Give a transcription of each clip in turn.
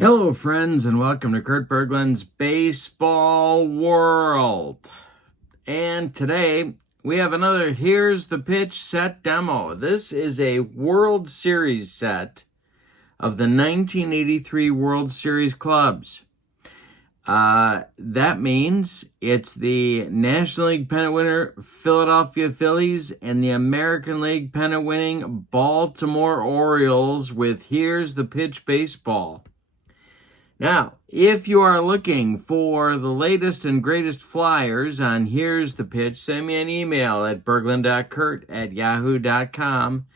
Hello, friends, and welcome to Kurt Berglund's Baseball World. And today we have another Here's the Pitch set demo. This is a World Series set of the 1983 World Series clubs. That means it's the National League pennant winner Philadelphia Phillies and the American League pennant winning Baltimore Orioles with Here's the Pitch baseball. Now, if you are looking for the latest and greatest flyers on Here's the Pitch, send me an email at berglund.kurt@yahoo.com,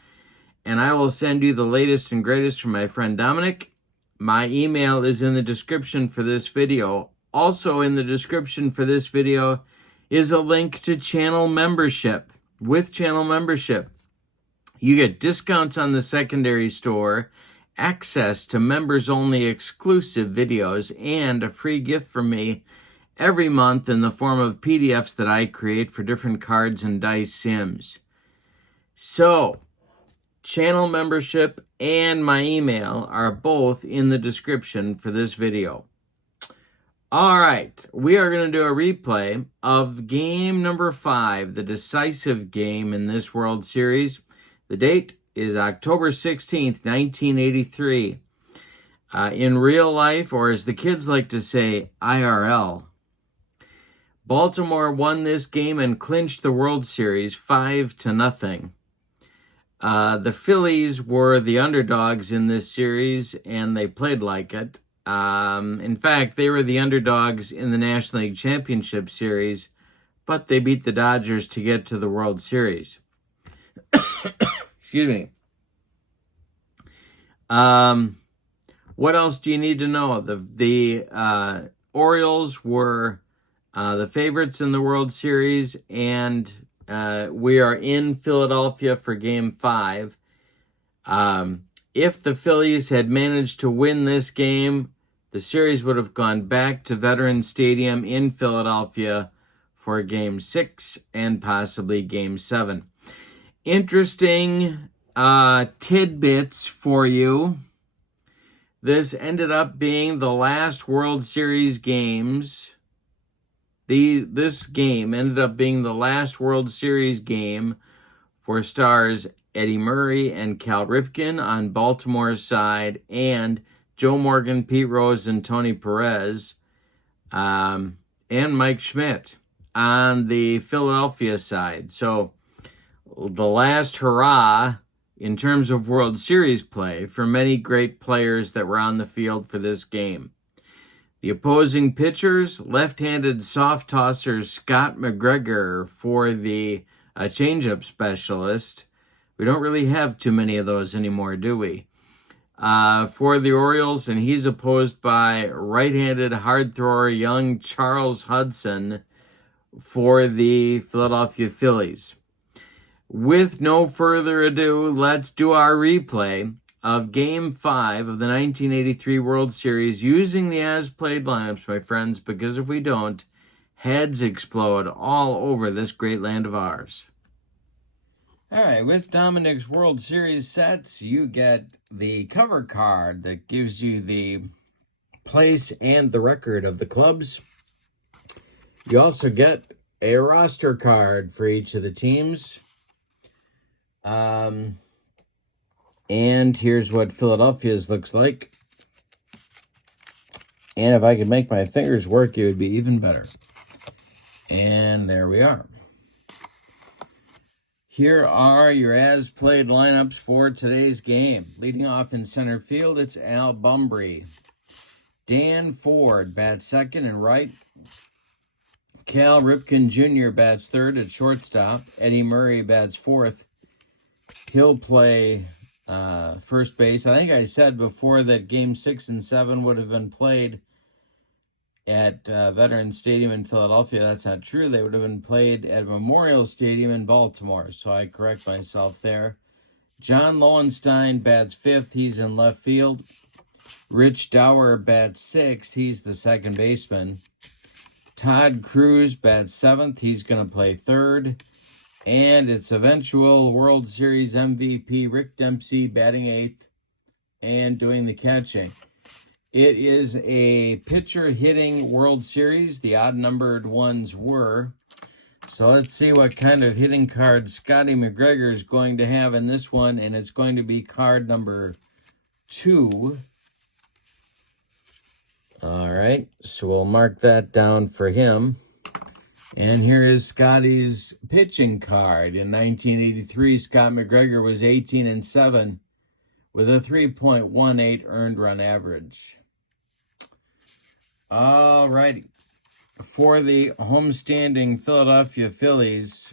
and I will send you the latest and greatest from my friend Dominic. My email is in the description for this video. Also in the description for this video is a link to channel membership. With channel membership, you get discounts on the secondary store, access to members-only exclusive videos, and a free gift from me every month in the form of PDFs that I create for different cards and dice sims. So, channel membership and my email are both in the description for this video. All right, we are going to do a replay of game number 5, the decisive game in this World Series. The date is October 16th, 1983. In real life, or as the kids like to say, IRL, Baltimore won this game and clinched the World Series 5-0. The Phillies were the underdogs in this series, and they played like it. In fact, they were the underdogs in the National League Championship Series, but they beat the Dodgers to get to the World Series. Excuse me. What else do you need to know? The Orioles were the favorites in the World Series, and we are in Philadelphia for Game 5. If the Phillies had managed to win this game, the series would have gone back to Veterans Stadium in Philadelphia for Game 6 and possibly Game 7. Interesting tidbits for you. This ended up being the last World Series games. This game ended up being the last World Series game for stars Eddie Murray and Cal Ripken on Baltimore's side, and Joe Morgan, Pete Rose, and Tony Perez, and Mike Schmidt on the Philadelphia side. So the last hurrah in terms of World Series play for many great players that were on the field for this game. The opposing pitchers, left-handed soft tosser Scott McGregor for the changeup specialist. We don't really have too many of those anymore, do we? For the Orioles, and he's opposed by right-handed hard thrower young Charles Hudson for the Philadelphia Phillies. With no further ado, let's do our replay of Game 5 of the 1983 World Series using the as-played lineups, my friends, because if we don't, heads explode all over this great land of ours. All right, with Dominic's World Series sets, you get the cover card that gives you the place and the record of the clubs. You also get a roster card for each of the teams. And here's what Philadelphia's looks like. And if I could make my fingers work, it would be even better. And there we are. Here are your as-played lineups for today's game. Leading off in center field, it's Al Bumbry. Dan Ford bats second and right. Cal Ripken Jr. bats third at shortstop. Eddie Murray bats fourth. He'll play first base. I think I said before that Game 6 and 7 would have been played at Veterans Stadium in Philadelphia. That's not true. They would have been played at Memorial Stadium in Baltimore, so I correct myself there. John Lowenstein bats fifth. He's in left field. Rich Dower bats sixth. He's the second baseman. Todd Cruz bats seventh. He's going to play third. And its eventual World Series MVP, Rick Dempsey, batting eighth and doing the catching. It is a pitcher hitting World Series. The odd-numbered ones were. So let's see what kind of hitting card Scotty McGregor is going to have in this one, and it's going to be card number 2. All right, so we'll mark that down for him. And here is Scotty's pitching card. In 1983, Scott McGregor was 18-7 with a 3.18 earned run average. All righty. For the homestanding Philadelphia Phillies,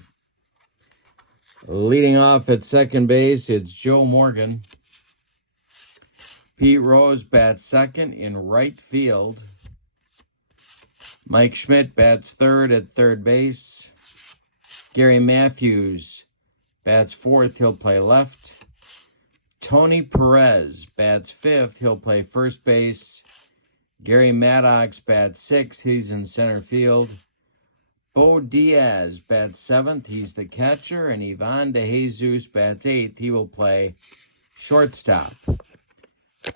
leading off at second base, it's Joe Morgan. Pete Rose bats second in right field. Mike Schmidt bats third at third base. Gary Matthews bats fourth. He'll play left. Tony Perez bats fifth. He'll play first base. Gary Maddox bats sixth. He's in center field. Bo Diaz bats seventh. He's the catcher. And Ivan DeJesus bats eighth. He will play shortstop.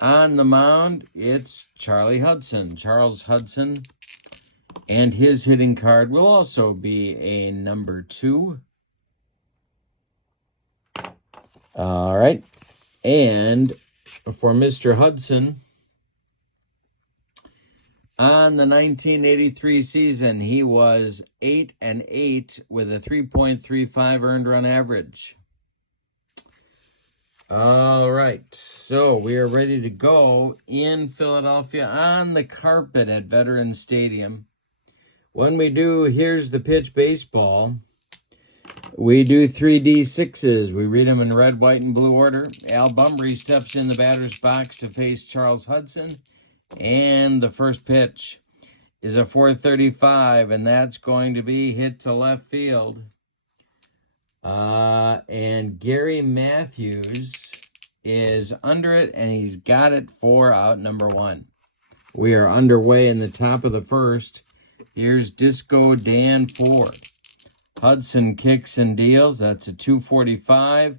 On the mound, it's Charles Hudson. And his hitting card will also be a number 2. All right. And for Mr. Hudson, on the 1983 season, he was 8-8 with a 3.35 earned run average. All right, so we are ready to go in Philadelphia on the carpet at Veterans Stadium. When we do Here's the Pitch baseball, we do 3D6s. We read them in red, white, and blue order. Al Bumbry steps in the batter's box to face Charles Hudson. And the first pitch is a 435, and that's going to be hit to left field. And Gary Matthews is under it, and he's got it for out number 1. We are underway in the top of the first. Here's Disco Dan Ford. Hudson kicks and deals. That's a 245.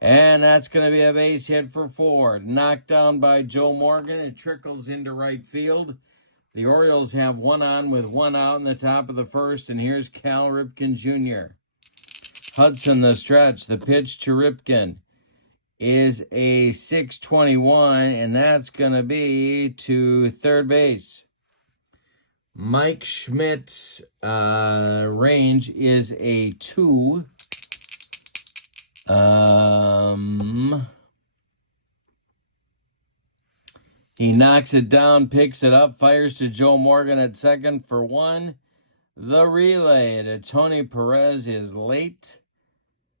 And that's going to be a base hit for Ford. Knocked down by Joe Morgan. It trickles into right field. The Orioles have 1 on with 1 out in the top of the first. And here's Cal Ripken Jr. Hudson the stretch. The pitch to Ripken is a 621. And that's going to be to third base. Mike Schmidt's range is a 2. He knocks it down, picks it up, fires to Joe Morgan at second for 1. The relay to Tony Perez is late.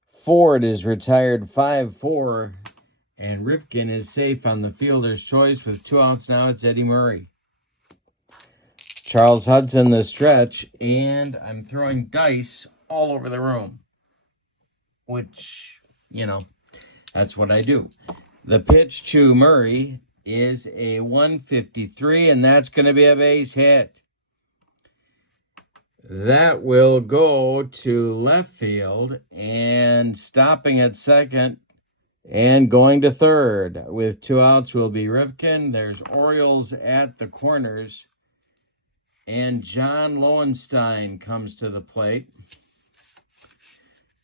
Ford is retired 5-4, and Ripken is safe on the fielder's choice with 2 outs. Now it's Eddie Murray. Charles Hudson the stretch, and I'm throwing dice all over the room, which, you know, that's what I do. The pitch to Murray is a 153, and that's going to be a base hit. That will go to left field, and stopping at second and going to third. With 2 outs will be Ripken. There's Orioles at the corners. And John Lowenstein comes to the plate.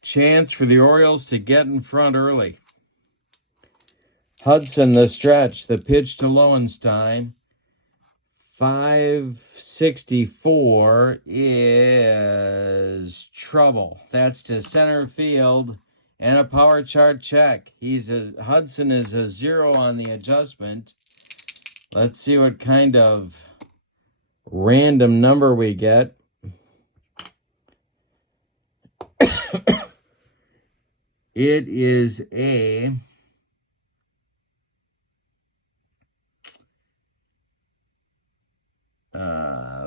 Chance for the Orioles to get in front early. Hudson the stretch. The pitch to Lowenstein. 564 is trouble. That's to center field and a power chart check. Hudson is a 0 on the adjustment. Let's see what kind of random number we get. It is a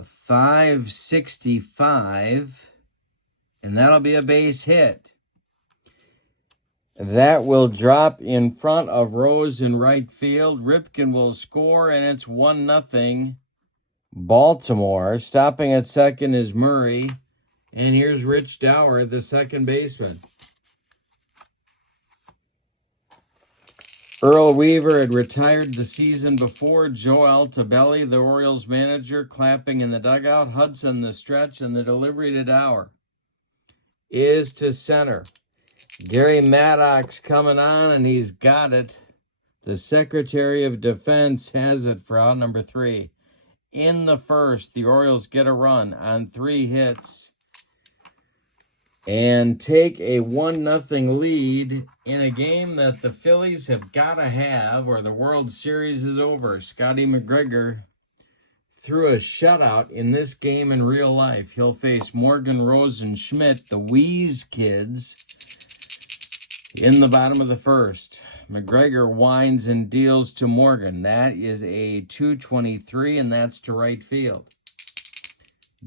565, and that'll be a base hit. That will drop in front of Rose in right field. Ripken will score, and it's 1-0 Baltimore. Stopping at second is Murray. And here's Rich Dower, the second baseman. Earl Weaver had retired the season before. Joe Altobelli, the Orioles manager, clapping in the dugout. Hudson, the stretch, and the delivery to Dower is to center. Gary Maddox coming on, and he's got it. The Secretary of Defense has it for out number 3. In the first, the Orioles get a run on 3 hits and take a 1-0 lead in a game that the Phillies have got to have or the World Series is over. Scotty McGregor threw a shutout in this game in real life. He'll face Morgan, Rose, and Schmidt, the Wheeze kids, in the bottom of the first. McGregor winds and deals to Morgan. That is a 223, and that's to right field.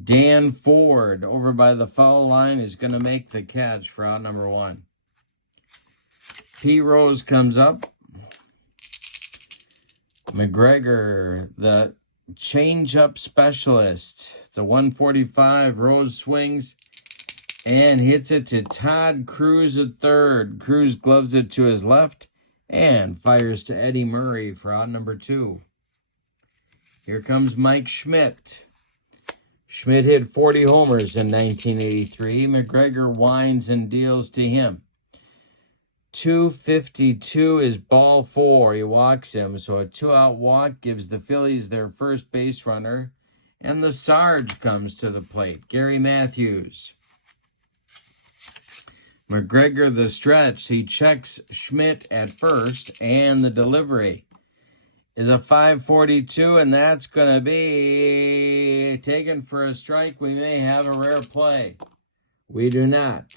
Dan Ford over by the foul line is going to make the catch for out number 1. Pete Rose comes up. McGregor, the change-up specialist. It's a 145. Rose swings and hits it to Todd Cruz at third. Cruz gloves it to his left and fires to Eddie Murray for out number 2. Here comes Mike Schmidt. Schmidt hit 40 homers in 1983. McGregor winds and deals to him. 252 is ball 4. He walks him, so a 2-out walk gives the Phillies their first base runner, and the Sarge comes to the plate. Gary Matthews. McGregor the stretch. He checks Schmidt at first, and the delivery is a 542, and that's going to be taken for a strike. We may have a rare play. We do not.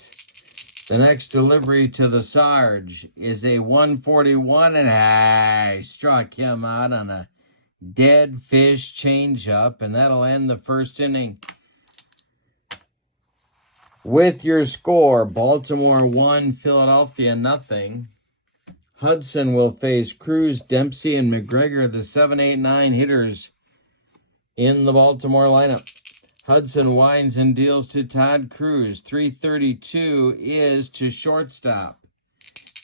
The next delivery to the Sarge is a 141, and I struck him out on a dead fish changeup, and that'll end the first inning. With your score, Baltimore 1, Philadelphia 0. Hudson will face Cruz, Dempsey, and McGregor, the 7, 8, 9 hitters in the Baltimore lineup. Hudson winds and deals to Todd Cruz. 332 is to shortstop.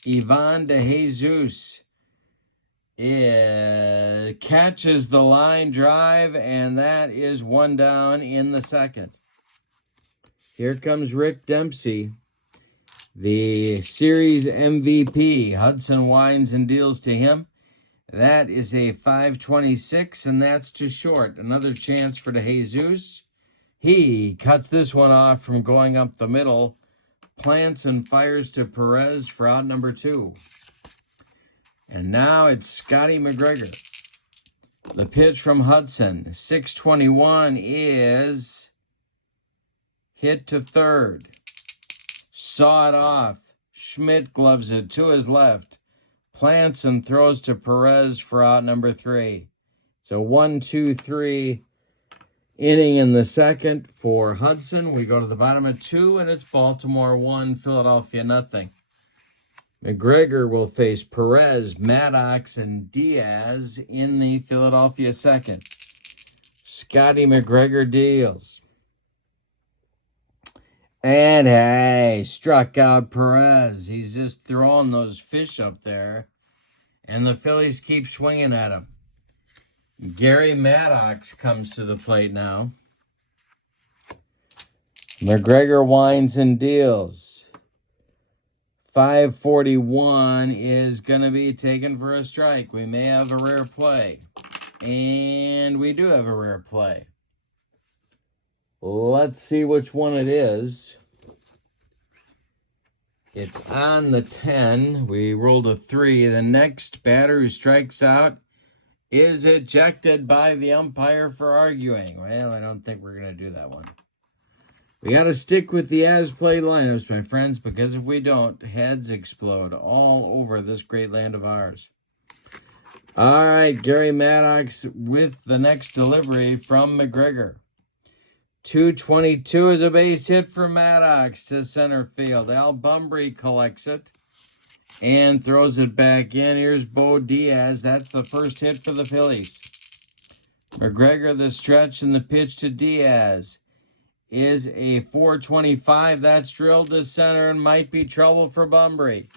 Ivan DeJesus catches the line drive, and that is 1 down in the second. Here comes Rick Dempsey, the series MVP. Hudson winds and deals to him. That is a 526, and that's to short. Another chance for DeJesus. He cuts this one off from going up the middle, plants and fires to Perez for out number 2. And now it's Scotty McGregor. The pitch from Hudson, 621, is hit to third. Saw it off. Schmidt gloves it to his left. Plants and throws to Perez for out number 3. It's a 1-2-3 inning in the second for Hudson. We go to the bottom of 2, and it's Baltimore 1, Philadelphia 0. McGregor will face Perez, Maddox, and Diaz in the Philadelphia second. Scotty McGregor deals. And hey, struck out Perez. He's just throwing those fish up there, and the Phillies keep swinging at him. Gary Maddox comes to the plate now. McGregor winds and deals. 541 is going to be taken for a strike. We may have a rare play. And we do have a rare play. Let's see which one it is. It's on the 10. We rolled a 3. The next batter who strikes out is ejected by the umpire for arguing. Well, I don't think we're going to do that one. We got to stick with the as-played lineups, my friends, because if we don't, heads explode all over this great land of ours. All right, Gary Maddox with the next delivery from McGregor. 222 is a base hit for Maddox to center field. Al Bumbry collects it and throws it back in. Here's Bo Diaz. That's the first hit for the Phillies. McGregor the stretch, and the pitch to Diaz is a 425. That's drilled to center and might be trouble for Bumbry.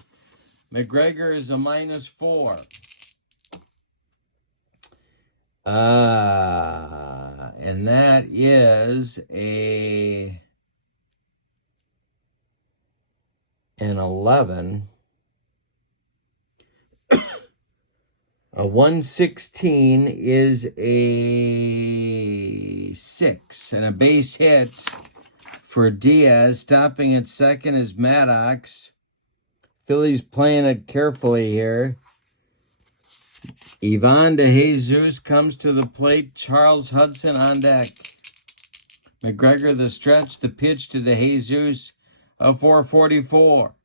McGregor is a -4. And that is an 11. A 116 is a 6. And a base hit for Diaz. Stopping at second is Maddox. Phillies playing it carefully here. Ivan De Jesus comes to the plate. Charles Hudson on deck. McGregor the stretch, the pitch to De Jesus, a 444.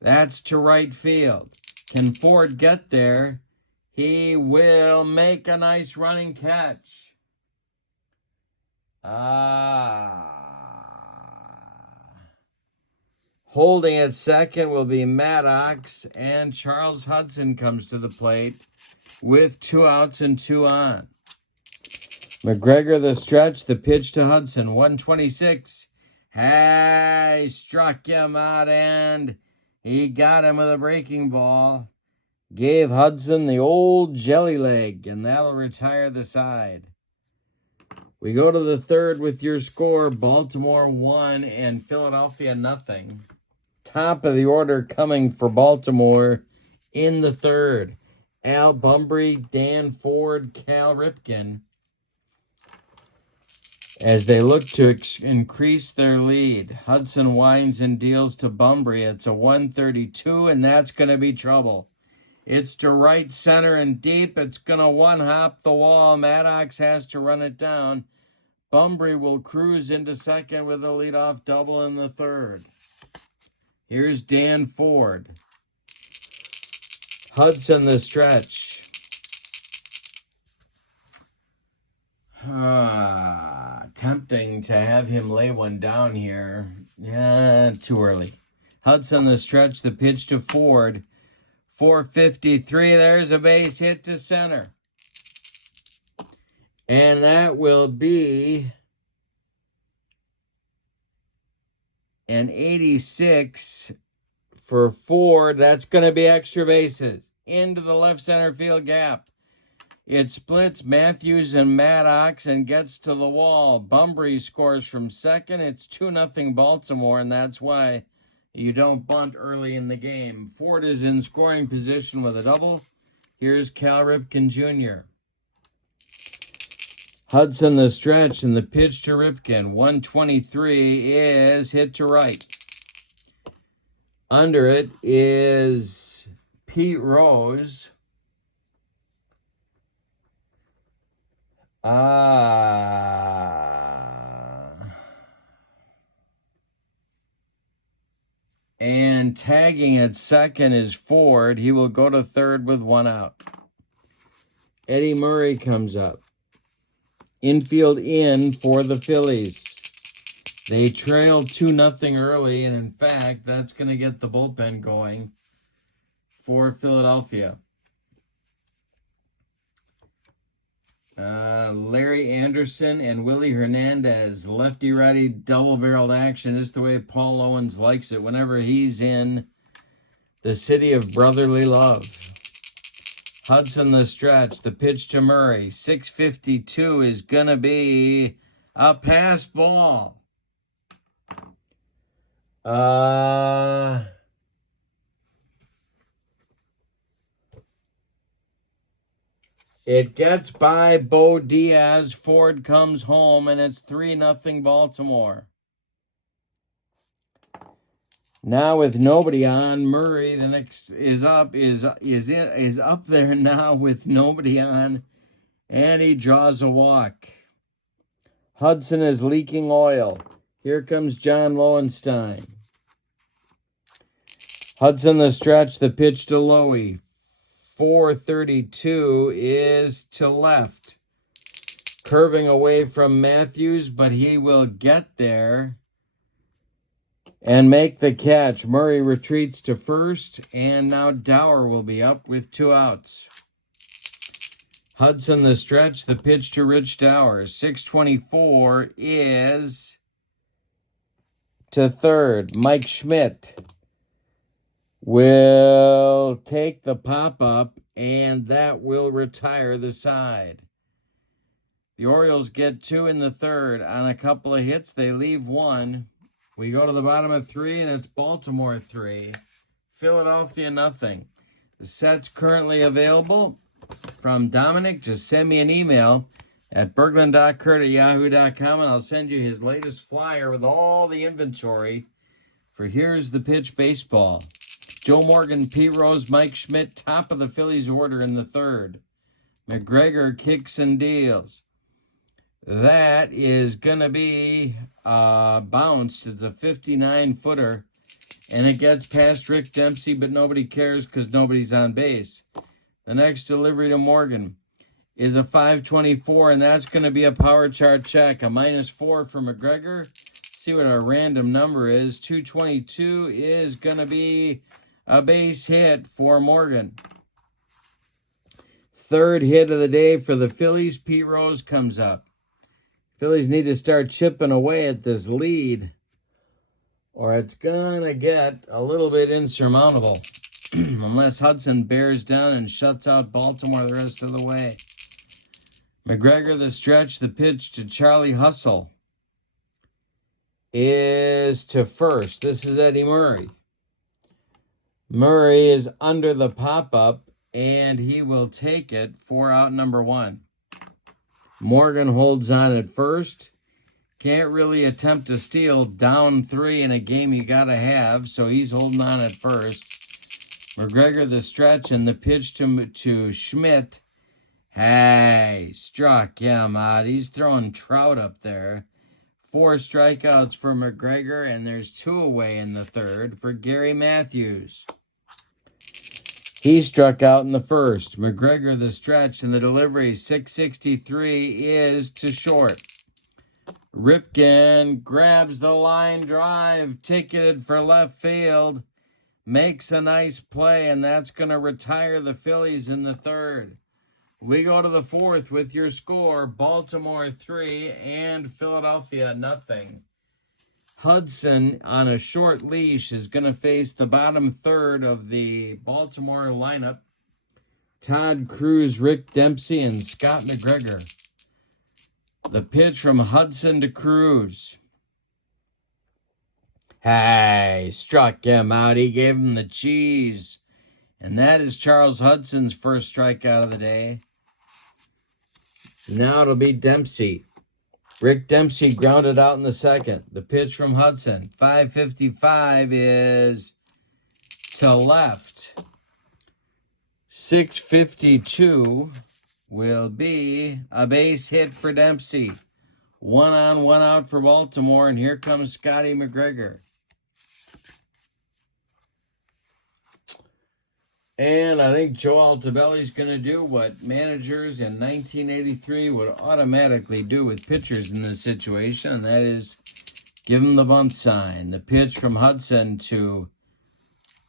That's to right field. Can Ford get there? He will make a nice running catch. Holding at second will be Maddox, and Charles Hudson comes to the plate with 2 outs and 2 on. McGregor the stretch, the pitch to Hudson, 126. Hey, struck him out, and he got him with a breaking ball. Gave Hudson the old jelly leg, and that'll retire the side. We go to the third with your score, Baltimore 1 and Philadelphia 0. Top of the order coming for Baltimore in the third. Al Bumbry, Dan Ford, Cal Ripken, as they look to increase their lead. Hudson winds and deals to Bumbry. It's a 132, and that's going to be trouble. It's to right center and deep. It's going to one-hop the wall. Maddox has to run it down. Bumbry will cruise into second with a leadoff double in the third. Here's Dan Ford. Hudson the stretch. Tempting to have him lay one down here. Yeah, too early. Hudson the stretch, the pitch to Ford. 453. There's a base hit to center. And that will be an 86 for Ford. That's going to be extra bases into the left center field gap. It splits Matthews and Maddox and gets to the wall. Bumbry scores from second. It's 2-0 Baltimore, and that's why you don't bunt early in the game. Ford is in scoring position with a double. Here's Cal Ripken Jr. Hudson the stretch, and the pitch to Ripken. 123 is hit to right. Under it is Pete Rose. And tagging at second is Ford. He will go to third with 1 out. Eddie Murray comes up. Infield in for the Phillies. They trail 2-0 early, and in fact, that's going to get the bullpen going for Philadelphia. Larry Anderson and Willie Hernandez, lefty-righty double-barreled action is the way Paul Owens likes it whenever he's in the city of brotherly love. Hudson the stretch, the pitch to Murray. 652 is going to be a pass ball. It gets by Bo Diaz. Ford comes home, and it's 3-0 Baltimore. Now with nobody on, Murray the next is up there now with nobody on, and he draws a walk. Hudson is leaking oil. Here comes John Lowenstein. Hudson the stretch, the pitch to Lowy. 432 is to left. Curving away from Matthews, but he will get there and make the catch. Murray retreats to first, and now Dower will be up with 2 outs. Hudson the stretch, the pitch to Rich Dower. 624 is to third. Mike Schmidt will take the pop-up, and that will retire the side. The Orioles get 2 in the third. On a couple of hits, they leave 1. We go to the bottom of 3, and it's Baltimore 3, Philadelphia nothing. The set's currently available from Dominic. Just send me an email at berglund.kurt@yahoo.com, and I'll send you his latest flyer with all the inventory for Here's the Pitch Baseball. Joe Morgan, Pete Rose, Mike Schmidt, top of the Phillies order in the third. McGregor kicks and deals. That is going to be bounced. It's a 59-footer, and it gets past Rick Dempsey, but nobody cares because nobody's on base. The next delivery to Morgan is a 524, and that's going to be a power chart check. A -4 for McGregor. See what our random number is. 222 is going to be a base hit for Morgan. Third hit of the day for the Phillies. Pete Rose comes up. Phillies need to start chipping away at this lead, or it's going to get a little bit insurmountable unless Hudson bears down and shuts out Baltimore the rest of the way. McGregor, the stretch, the pitch to Charlie Hustle is to first. This is Eddie Murray. Murray is under the pop-up, and he will take it for out number 1. Morgan holds on at first. Can't really attempt to steal down 3 in a game you got to have, so he's holding on at first. McGregor, the stretch, and the pitch to Schmidt. Hey, struck him out. He's throwing Trout up there. 4 strikeouts for McGregor, and there's 2 away in the third for Gary Matthews. He struck out in the first. McGregor, the stretch, and the delivery, 663 is to short. Ripken grabs the line drive, ticketed for left field, makes a nice play, and that's going to retire the Phillies in the third. We go to the fourth with your score, Baltimore 3 and Philadelphia nothing. Hudson on a short leash is going to face the bottom third of the Baltimore lineup. Todd Cruz, Rick Dempsey, and Scott McGregor. The pitch from Hudson to Cruz. Hey, struck him out. He gave him the cheese. And that is Charles Hudson's first strikeout of the day. Now it'll be Dempsey. Rick Dempsey grounded out in the second. The pitch from Hudson. 555 is to left. 652 will be a base hit for Dempsey. 1 on, 1 out for Baltimore, and here comes Scotty McGregor. And I think Joe Altobelli's going to do what managers in 1983 would automatically do with pitchers in this situation, and that is give them the bunt sign. The pitch from Hudson to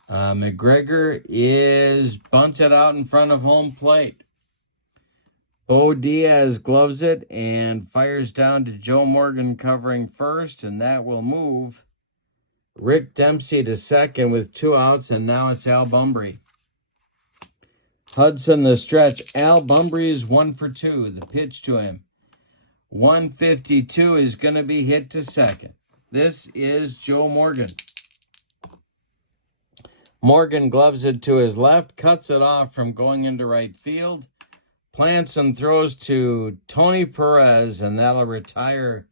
McGregor is bunted out in front of home plate. Bo Diaz gloves it and fires down to Joe Morgan covering first, and that will move Rick Dempsey to second with 2 outs, and now it's Al Bumbry. Hudson the stretch. Al Bumbry is 1 for 2. The pitch to him. 152 is going to be hit to second. This is Joe Morgan. Morgan gloves it to his left, cuts it off from going into right field, plants and throws to Tony Perez, and that'll retire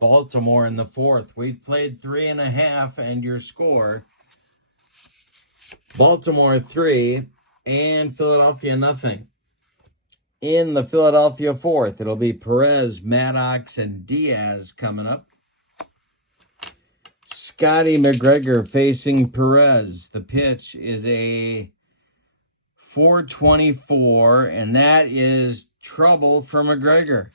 Baltimore in the fourth. We've played 3.5, and your score, Baltimore 3 and Philadelphia nothing. In the Philadelphia fourth, it'll be Perez, Maddox, and Diaz coming up. Scotty McGregor facing Perez. The pitch is a 424, and that is trouble for McGregor.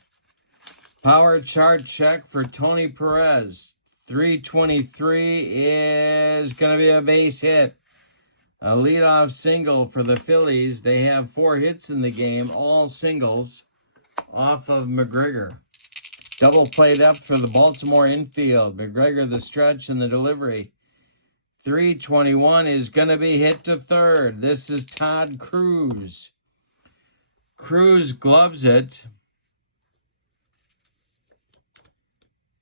Power chart check for Tony Perez. 323 is going to be a base hit. A leadoff single for the Phillies. They have 4 hits in the game, all singles off of McGregor. Double played up for the Baltimore infield. McGregor the stretch and the delivery. 321 is going to be hit to third. This is Todd Cruz. Cruz gloves it.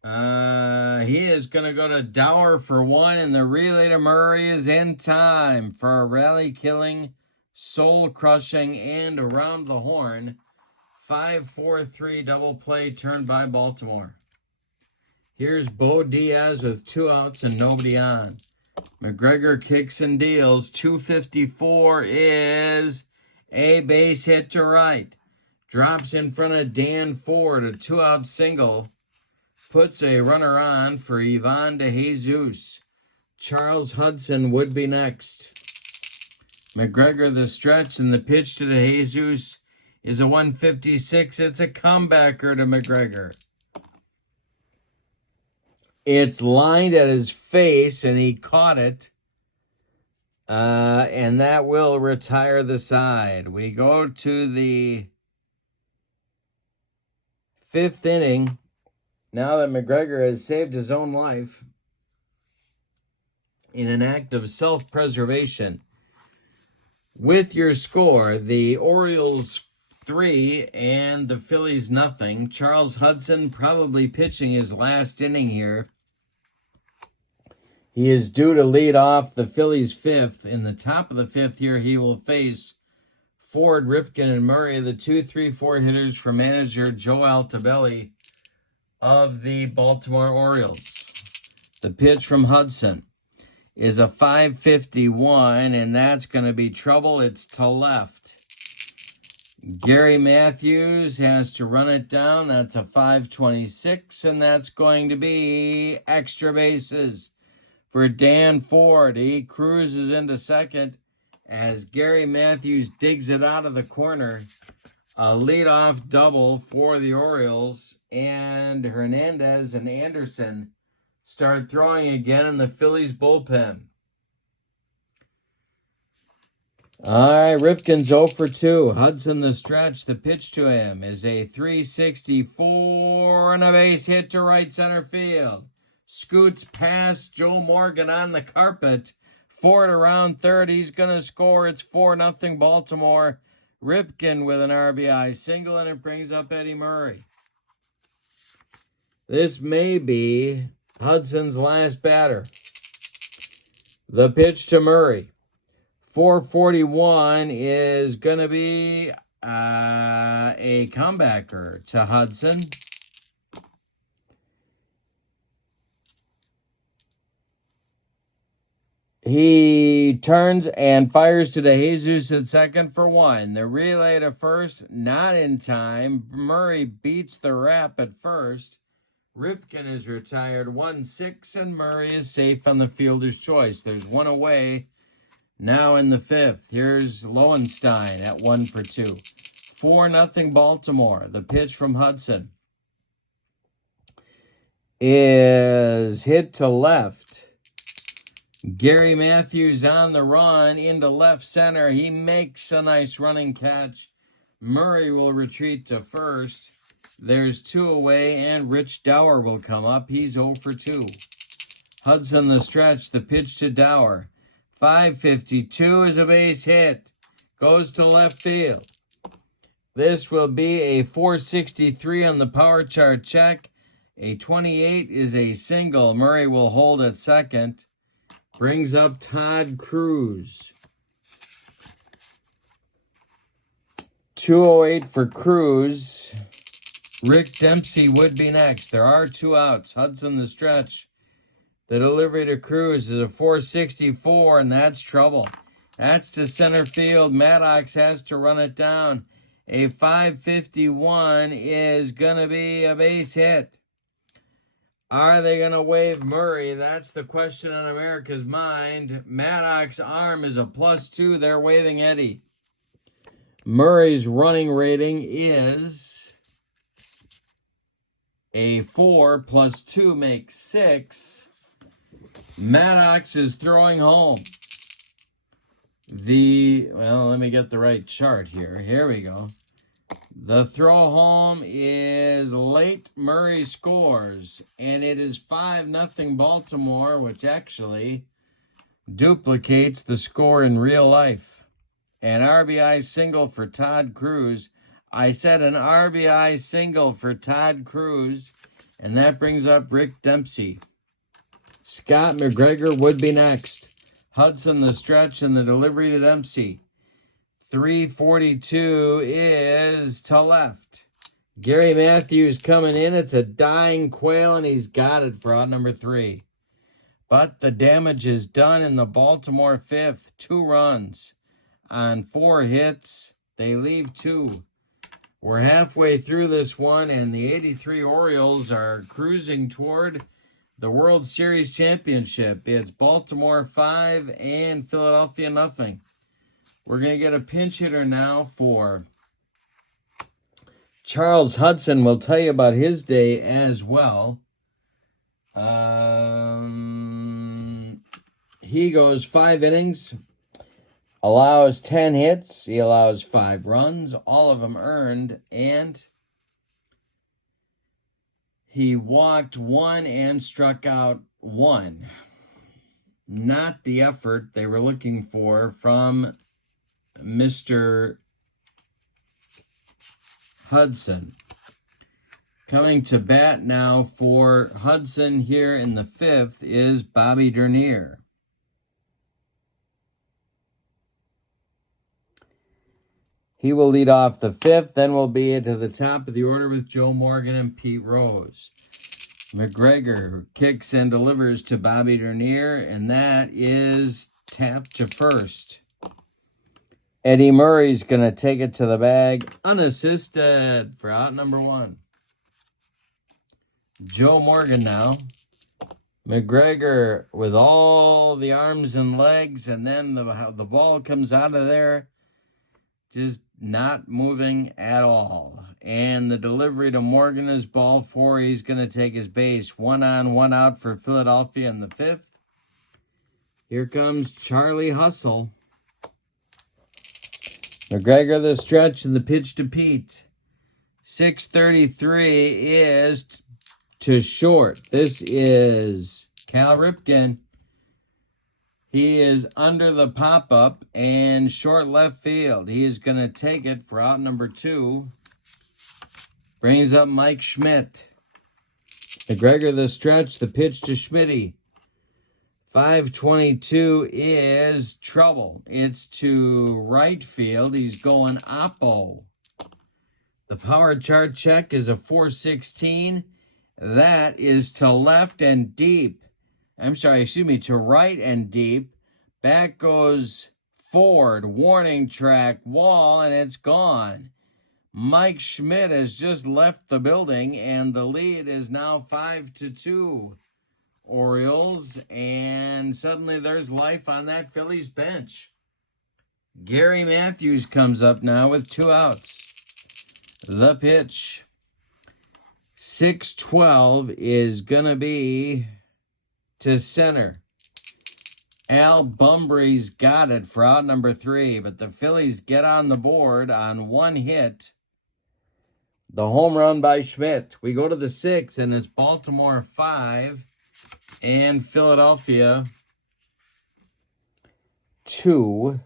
He is going to go to Dower for one, and the relay to Murray is in time for a rally-killing, soul-crushing, and around the horn 5-4-3 double play turned by Baltimore. Here's Bo Diaz with 2 outs and nobody on. McGregor kicks and deals. 254 is a base hit to right. Drops in front of Dan Ford, a 2-out single. Puts a runner on for Ivan De Jesus. Charles Hudson would be next. McGregor the stretch, and the pitch to De Jesus is a 156. It's a comebacker to McGregor. It's lined at his face, and he caught it. And that will retire the side. We go to the 5th inning. Now that McGregor has saved his own life in an act of self-preservation. With your score, the Orioles 3 and the Phillies nothing. Charles Hudson probably pitching his last inning here. He is due to lead off the Phillies 5th. In the top of the 5th here, he will face Ford, Ripken, and Murray, the 2, 3, 4 hitters for manager Joe Altobelli of the Baltimore Orioles. The pitch from Hudson is a 551, and that's going to be trouble. It's to left. Gary Matthews has to run it down. That's a 526, and that's going to be extra bases for Dan Ford. He cruises into second as Gary Matthews digs it out of the corner. A leadoff double for the Orioles, and Hernandez and Anderson start throwing again in the Phillies bullpen. All right, Ripken's 0 for 2. Hudson the stretch. The pitch to him is a 364 and a base hit to right center field. Scoots past Joe Morgan on the carpet. Ford around third. He's going to score. It's 4-0 Baltimore. Ripken with an RBI single, and it brings up Eddie Murray. This may be Hudson's last batter. The pitch to Murray. 441 is going to be a comebacker to Hudson. He turns and fires to De Jesus at second for one. The relay to first, not in time. Murray beats the wrap at first. Ripken is retired 1-6, and Murray is safe on the fielder's choice. There's one away now in the 5th. Here's Lowenstein at 1 for 2. 4-0 Baltimore. The pitch from Hudson is hit to left. Gary Matthews on the run into left center. He makes a nice running catch. Murray will retreat to first. There's 2 away, and Rich Dower will come up. He's 0 for 2. Hudson the stretch. The pitch to Dower. 552 is a base hit. Goes to left field. This will be a 463 on the power chart check. A 28 is a single. Murray will hold at second. Brings up Todd Cruz. 208 for Cruz. Rick Dempsey would be next. There are 2 outs. Hudson the stretch. The delivery to Cruz is a 464, and that's trouble. That's to center field. Maddox has to run it down. A 551 is going to be a base hit. Are they going to waive Murray? That's the question on America's mind. Maddox's arm is a +2. They're waiving Eddie. Murray's running rating is a 4 + 2 makes 6. Maddox is throwing home. Let me get the right chart here. Here we go. The throw home is late. Murray scores, and it is 5-0 Baltimore, which actually duplicates the score in real life. An RBI single for Todd Cruz. I said an RBI single for Todd Cruz, and that brings up Rick Dempsey. Scott McGregor would be next. Hudson the stretch and the delivery to Dempsey. 342 is to left. Gary Matthews coming in. It's a dying quail, and he's got it for out number 3. But the damage is done in the Baltimore fifth. 2 runs on 4 hits. They leave 2. We're halfway through this one, and the 83 Orioles are cruising toward the World Series championship. It's Baltimore 5 and Philadelphia nothing. We're going to get a pinch hitter now for Charles Hudson. We'll tell you about his day as well. He goes 5 innings, allows 10 hits. He allows 5 runs, all of them earned, and he walked 1 and struck out 1. Not the effort they were looking for from Mr. Hudson. Coming to bat now for Hudson here in the 5th is Bobby Dernier. He will lead off the 5th, then we'll be to the top of the order with Joe Morgan and Pete Rose. McGregor kicks and delivers to Bobby Dernier, and that is tapped to first. Eddie Murray's going to take it to the bag unassisted for out number 1. Joe Morgan now. McGregor with all the arms and legs, and then the ball comes out of there. Just not moving at all. And the delivery to Morgan is ball 4. He's going to take his base. 1 on, 1 out for Philadelphia in the 5th. Here comes Charlie Hustle. McGregor the stretch and the pitch to Pete. 6:33 is to short. This is Cal Ripken. He is under the pop-up and short left field. He is going to take it for out number 2. Brings up Mike Schmidt. McGregor the stretch, the pitch to Schmitty. 5:22 is trouble. It's to right field. He's going oppo. The power chart check is a 416. That is to left and deep. To right and deep. Back goes Ford, warning track, wall, and it's gone. Mike Schmidt has just left the building, and the lead is now 5-2. Orioles, and suddenly there's life on that Phillies bench. Gary Matthews comes up now with 2 outs. The pitch. 6:12 is going to be to center. Al Bumbry's got it for out number 3, but the Phillies get on the board on 1 hit. The home run by Schmidt. We go to the 6th, and it's Baltimore 5 and Philadelphia 2.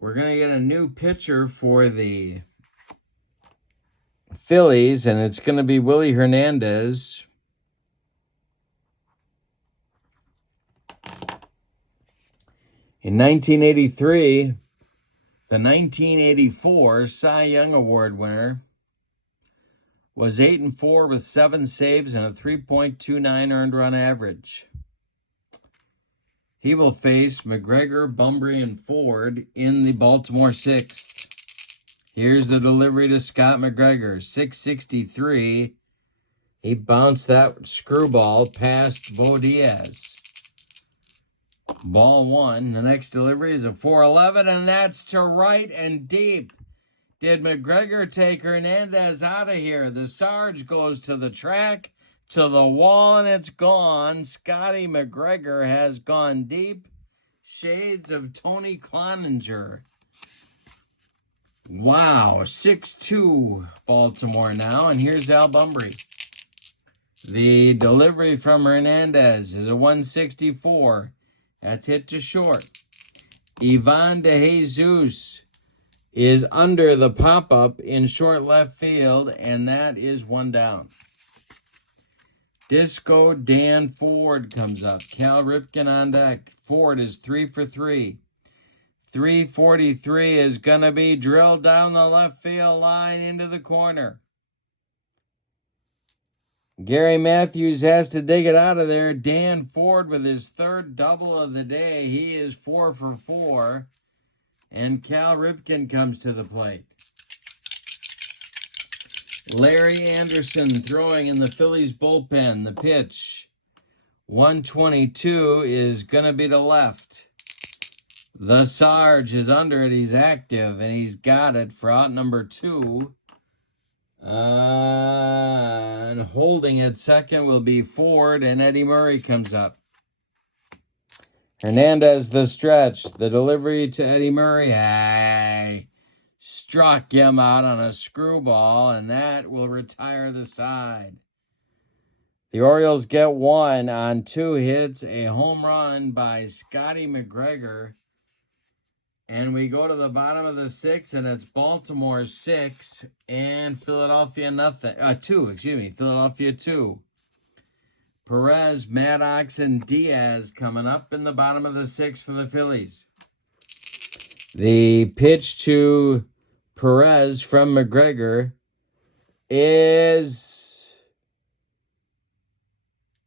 We're going to get a new pitcher for the Phillies, and it's going to be Willie Hernandez. In 1983, the 1984 Cy Young Award winner was 8-4 with 7 saves and a 3.29 earned run average. He will face McGregor, Bumbry, and Ford in the Baltimore 6th. Here's the delivery to Scott McGregor. 6:63. He bounced that screwball past Bo Diaz. Ball 1. The next delivery is a 4:11, and that's to right and deep. Did McGregor take Hernandez out of here? The Sarge goes to the track, to the wall, and it's gone. Scotty McGregor has gone deep. Shades of Tony Cloninger. Wow, 6-2 Baltimore now, and here's Al Bumbry. The delivery from Hernandez is a 164. That's hit to short. Ivan DeJesus is under the pop-up in short left field, and that is one down. Disco Dan Ford comes up. Cal Ripken on deck. Ford is 3 for 3. 343 is going to be drilled down the left field line into the corner. Gary Matthews has to dig it out of there. Dan Ford with his third double of the day. He is 4 for 4. And Cal Ripken comes to the plate. Larry Anderson throwing in the Phillies bullpen. The pitch, 122, is going to be to left. The Sarge is under it. He's active, and he's got it for out number 2. And holding at second will be Ford, and Eddie Murray comes up. Hernandez the stretch. The delivery to Eddie Murray. Struck him out on a screwball, and that will retire the side. The Orioles get 1 on 2 hits, a home run by Scotty McGregor. And we go to the bottom of the 6th, and it's Baltimore 6 and Philadelphia 2. Philadelphia 2. Perez, Maddox, and Diaz coming up in the bottom of the 6th for the Phillies. The pitch to Perez from McGregor is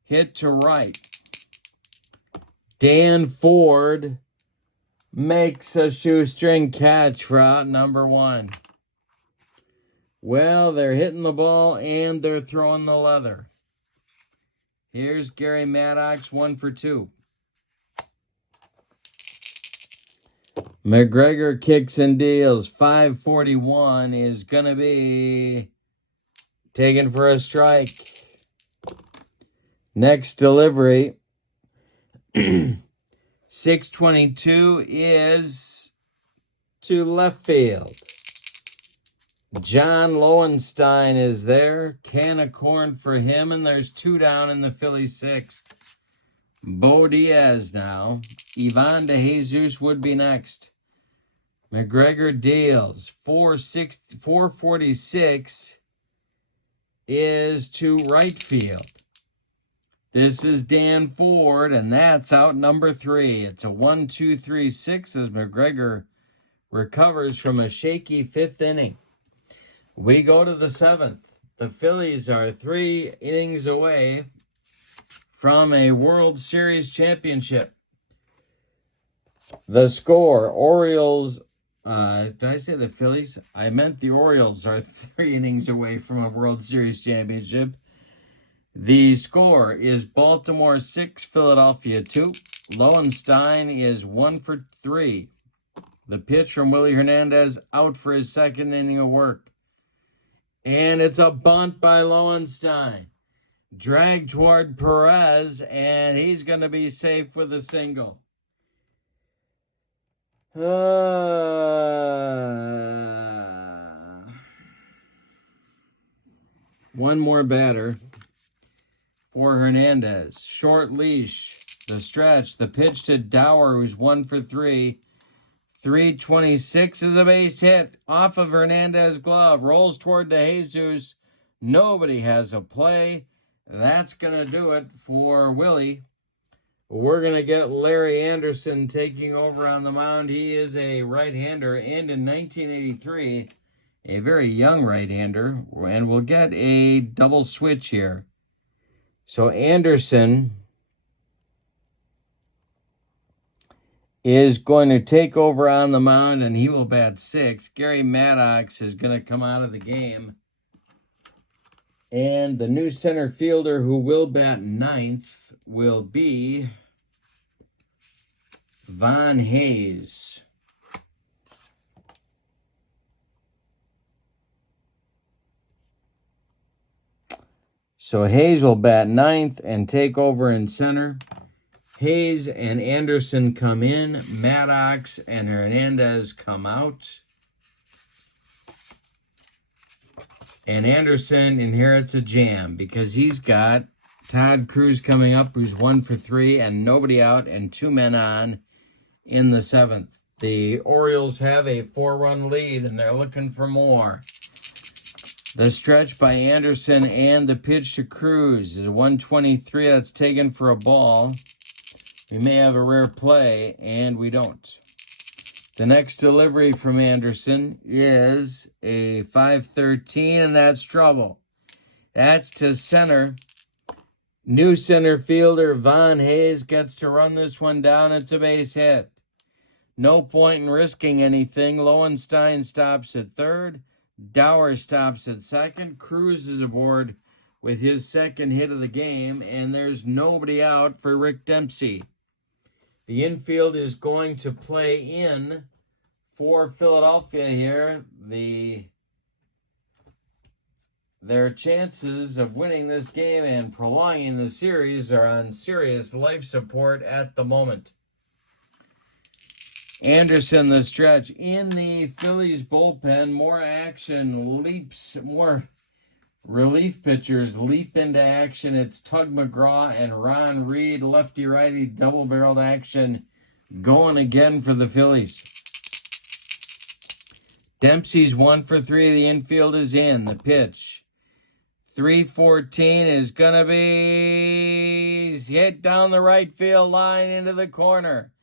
hit to right. Dan Ford makes a shoestring catch for out number 1. Well, they're hitting the ball and they're throwing the leather. Here's Gary Maddox, 1 for 2. McGregor kicks and deals. 541 is going to be taken for a strike. Next delivery, 622 is to left field. John Lowenstein is there. Can of corn for him, and there's 2 down in the Philly 6th. Bo Diaz now. Ivan DeJesus would be next. McGregor deals. 446 is to right field. This is Dan Ford, and that's out number 3. It's a 1-2-3-6 as McGregor recovers from a shaky 5th inning. We go to the 7th. The Phillies are 3 innings away from a World Series championship. The score, Orioles, did I say the Phillies? I meant the Orioles are 3 innings away from a World Series championship. The score is Baltimore 6, Philadelphia 2. Lowenstein is 1 for 3. The pitch from Willie Hernandez out for his 2nd inning of work. And it's a bunt by Lowenstein. Dragged toward Perez, and he's going to be safe with a single. One more batter for Hernandez. Short leash. The stretch. The pitch to Dower, who's 1 for 3. 326 is a base hit off of Hernandez's glove. Rolls toward DeJesus. Nobody has a play. That's going to do it for Willie. We're going to get Larry Anderson taking over on the mound. He is a right-hander, and in 1983, a very young right-hander. And we'll get a double switch here. So Anderson is going to take over on the mound, and he will bat 6th. Gary Maddox is going to come out of the game. And the new center fielder who will bat 9th will be Von Hayes. So Hayes will bat 9th and take over in center. Hayes and Anderson come in. Maddox and Hernandez come out. And Anderson inherits a jam because he's got Todd Cruz coming up, who's 1 for 3, and nobody out and 2 men on in the 7th. The Orioles have a 4-run lead, and they're looking for more. The stretch by Anderson and the pitch to Cruz is a 123 that's taken for a ball. We may have a rare play, and we don't. The next delivery from Anderson is a 5-13, and that's trouble. That's to center. New center fielder Von Hayes gets to run this one down. It's a base hit. No point in risking anything. Lowenstein stops at third. Dower stops at second. Cruz is aboard with his second hit of the game, and there's nobody out for Rick Dempsey. The infield is going to play in for Philadelphia here. Their chances of winning this game and prolonging the series are on serious life support at the moment. Anderson, the stretch. In the Phillies bullpen, more action leaps, more relief pitchers leap into action. It's Tug McGraw and Ron Reed, lefty-righty double-barreled action going again for the Phillies. Dempsey's 1 for 3. The infield is in. The pitch. 3-14 is going to be hit down the right field line into the corner.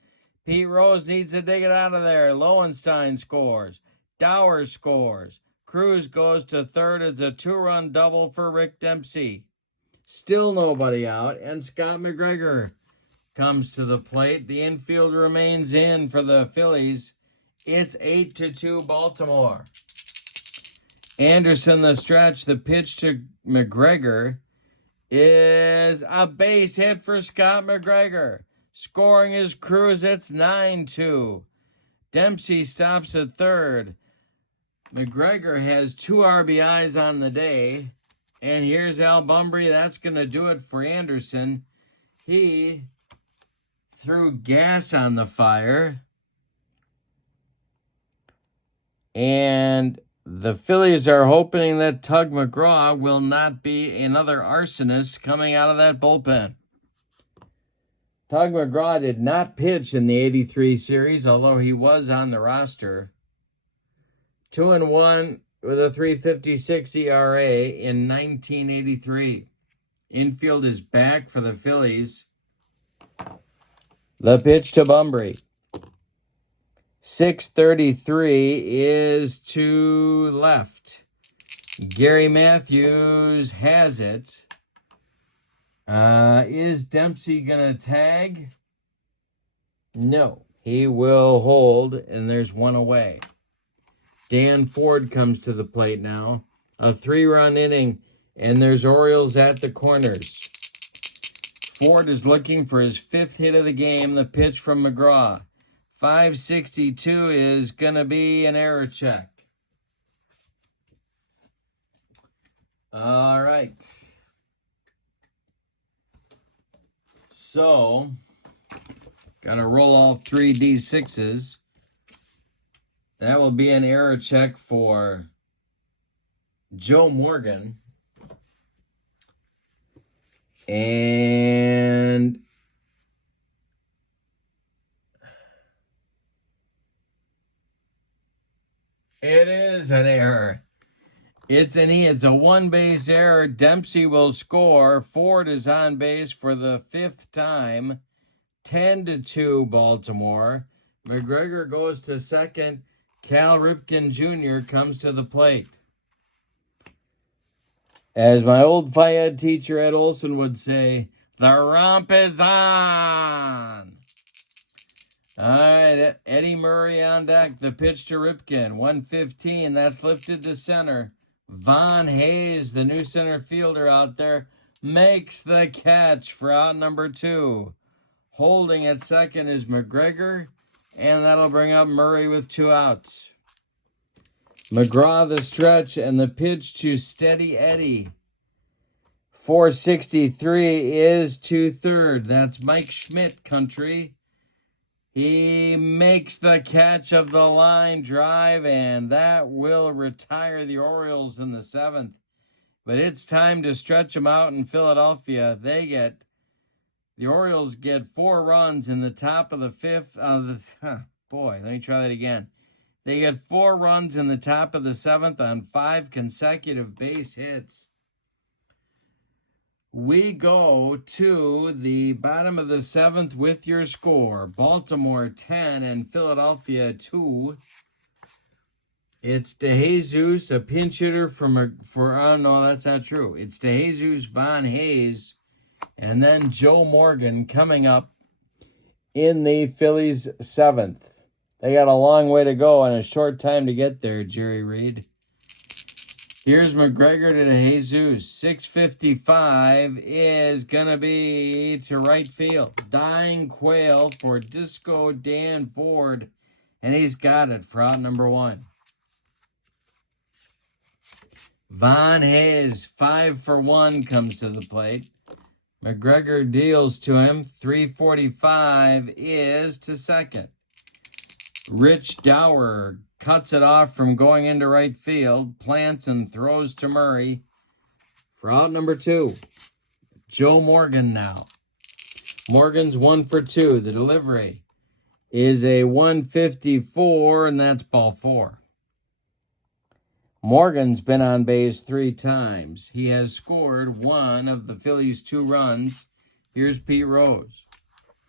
Pete Rose needs to dig it out of there. Lowenstein scores. Dower scores. Cruz goes to third. It's a 2-run double for Rick Dempsey. Still nobody out, and Scott McGregor comes to the plate. The infield remains in for the Phillies. It's 8-2 Baltimore. Anderson, the stretch. The pitch to McGregor is a base hit for Scott McGregor. Scoring is Cruz. It's 9-2. Dempsey stops at third. McGregor has 2 RBIs on the day. And here's Al Bumbry. That's going to do it for Anderson. He threw gas on the fire. And the Phillies are hoping that Tug McGraw will not be another arsonist coming out of that bullpen. Tug McGraw did not pitch in the 83 series, although he was on the roster. 2-1 with a 3.56 ERA in 1983. Infield is back for the Phillies. The pitch to Bumbry. 6:33 is to left. Gary Matthews has it. Is Dempsey going to tag? No. He will hold, and there's one away. Dan Ford comes to the plate now. A 3-run inning, and there's Orioles at the corners. Ford is looking for his 5th hit of the game. The pitch from McGraw. 562 is going to be an error check. All right. So, got to roll all 3 D6s. That will be an error check for Joe Morgan. And it is an error. It's a 1-base error. Dempsey will score. Ford is on base for the 5th time. 10-2 Baltimore. McGregor goes to second. Cal Ripken Jr. comes to the plate. As my old Phi Ed teacher Ed Olson would say, the romp is on. All right, Eddie Murray on deck. The pitch to Ripken. 115. That's lifted to center. Von Hayes, the new center fielder out there, makes the catch for out number 2. Holding at second is McGregor, and that'll bring up Murray with 2 outs. McGraw the stretch, and the pitch to Steady Eddie. 463 is to third. That's Mike Schmidt country. He makes the catch of the line drive, and that will retire the Orioles in the 7th. But it's time to stretch them out in Philadelphia. The Orioles get 4 runs in the top of the 5th. Let me try that again. They get 4 runs in the top of the 7th on 5 consecutive base hits. We go to the bottom of the 7th with your score. Baltimore 10 and Philadelphia 2. It's DeJesus, a pinch hitter no, that's not true. It's DeJesus, Von Hayes, and then Joe Morgan coming up in the Phillies 7th. They got a long way to go and a short time to get there, Jerry Reed. Here's McGregor to DeJesus. 655 is going to be to right field. Dying Quail for Disco Dan Ford, and he's got it for out number 1. Von Hayes, 5 for 1, comes to the plate. McGregor deals to him. 345 is to second. Rich Dower cuts it off from going into right field, plants and throws to Murray for out number 2. Joe Morgan now. Morgan's 1 for 2. The delivery is a 154, and that's ball 4. Morgan's been on base 3 times. He has scored 1 of the Phillies' 2 runs. Here's Pete Rose.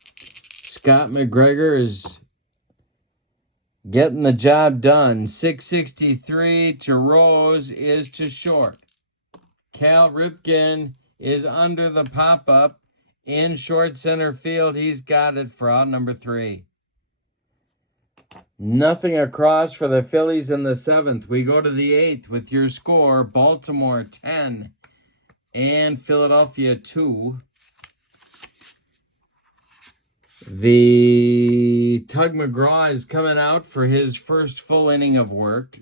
Scott McGregor is getting the job done. 663 to Rose is to short. Cal Ripken is under the pop-up in short center field. He's got it for out number 3. Nothing across for the Phillies in the 7th. We go to the 8th with your score. Baltimore 10 and Philadelphia 2. The Tug McGraw is coming out for his first full inning of work.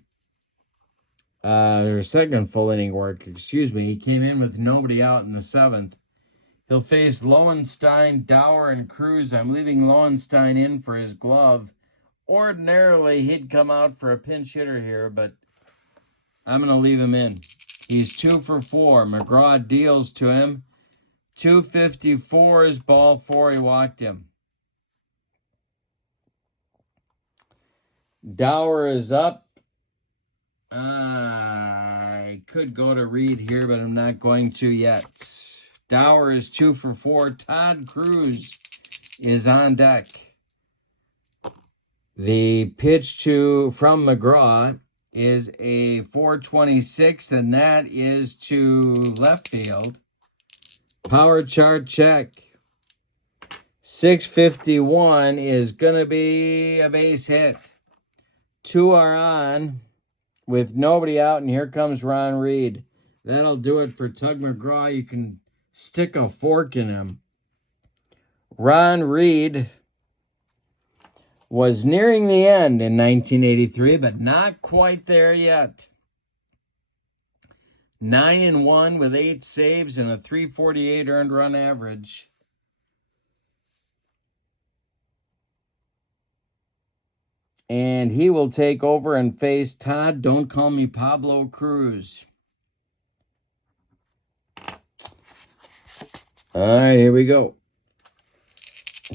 Or second full inning work, excuse me. He came in with nobody out in the 7th. He'll face Lowenstein, Dower, and Cruz. I'm leaving Lowenstein in for his glove. Ordinarily, he'd come out for a pinch hitter here, but I'm going to leave him in. He's 2 for 4. McGraw deals to him. 254 is ball 4. He walked him. Dower is up. I could go to Reed here, but I'm not going to yet. Dower is 2 for 4. Todd Cruz is on deck. The pitch from McGraw is a 426, and that is to left field. Power chart check. 651 is going to be a base hit. 2 are on with nobody out, and here comes Ron Reed. That'll do it for Tug McGraw. You can stick a fork in him. Ron Reed was nearing the end in 1983, but not quite there yet. 9-1 with 8 saves and a 348 earned run average. And he will take over and face Todd, don't call me Pablo Cruz. All right, here we go.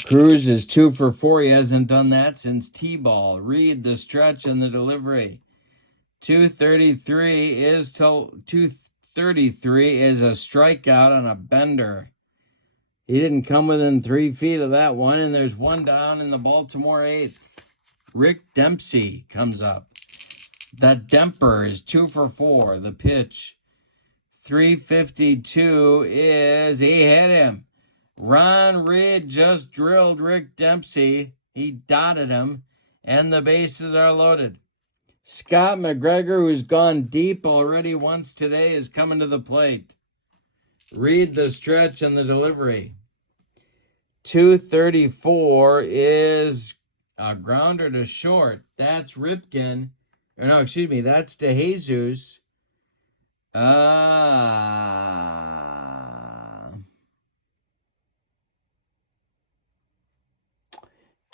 Cruz is 2 for 4. He hasn't done that since T-ball. Reed the stretch and the delivery. 233 is a strikeout on a bender. He didn't come within 3 feet of that one, and there's one down in the Baltimore 8th. Rick Dempsey comes up. The Demper is 2 for 4. The pitch. 352 he hit him. Ron Reed just drilled Rick Dempsey. He dotted him, and the bases are loaded. Scott McGregor, who's gone deep already once today, is coming to the plate. Reed the stretch and the delivery. 234 is a grounder to short. That's Ripken. Or no, excuse me, that's DeJesus.